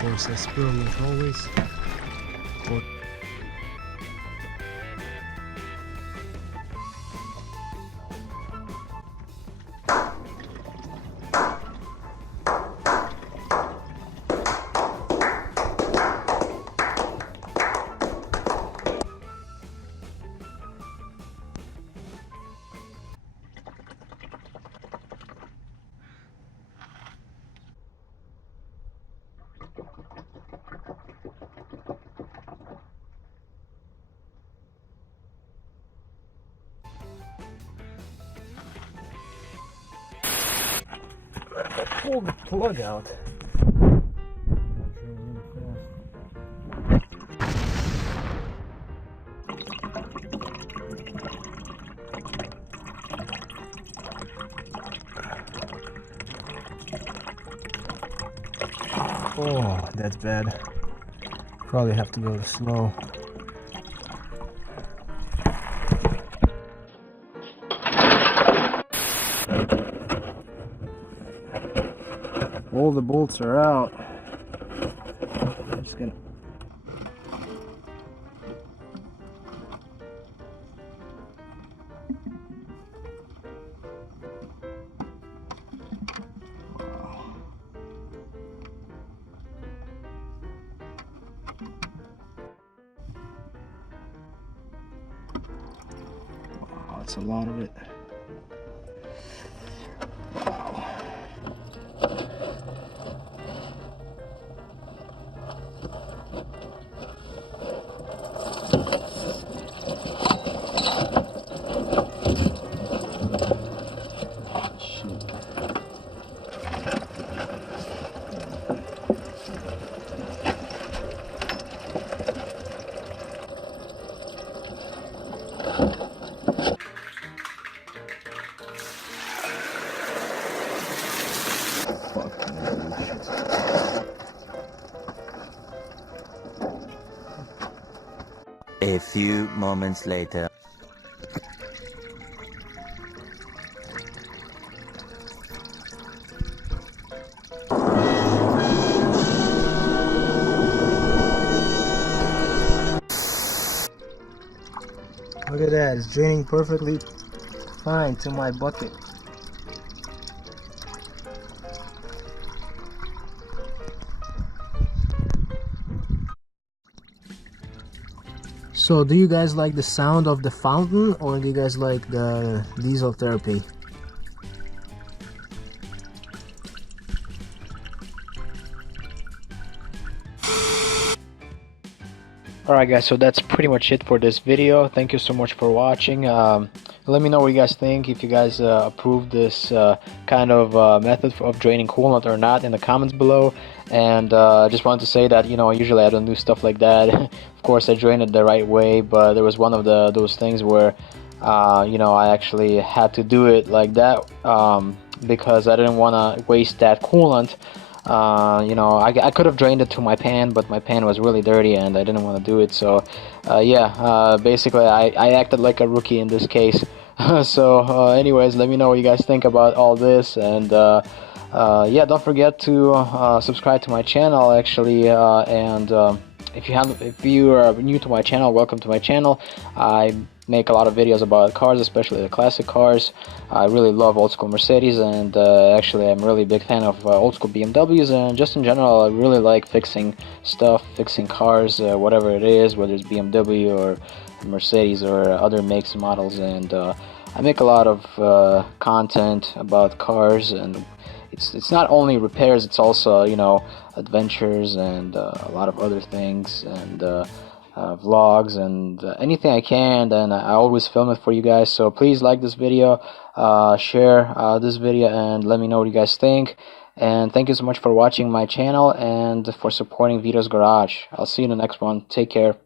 course experiment always. But pull the plug out. Oh, that's bad. Probably have to go slow. All the bolts are out. I'm just gonna. Oh, that's a lot of it. Wow. A few moments later. Look at that, it's draining perfectly fine to my bucket. So do you guys like the sound of the fountain, or do you guys like the diesel therapy? Alright guys, so that's pretty much it for this video. Thank you so much for watching. Let me know what you guys think, if you guys approve this kind of method of draining coolant or not in the comments below. And I just wanted to say that, you know, usually I don't do stuff like that. Of course I drain it the right way, but there was one of those things where you know, I actually had to do it like that because I didn't want to waste that coolant. You know, I could have drained it to my pan, but my pan was really dirty and I didn't want to do it. So yeah, basically I acted like a rookie in this case. So anyways, let me know what you guys think about all this. And yeah, don't forget to subscribe to my channel actually. And if you are new to my channel, welcome to my channel. I make a lot of videos about cars, especially the classic cars. I really love old school Mercedes, and actually I'm really big fan of old school BMWs, and just in general I really like fixing stuff, fixing cars, whatever it is, whether it's BMW or Mercedes or other makes and models. And I make a lot of content about cars, and it's not only repairs, it's also, you know, adventures and a lot of other things, and vlogs and anything I can. Then I always film it for you guys. So please like this video, share this video, and let me know what you guys think. And thank you so much for watching my channel and for supporting VITO'S Garage. I'll see you in the next one. Take care.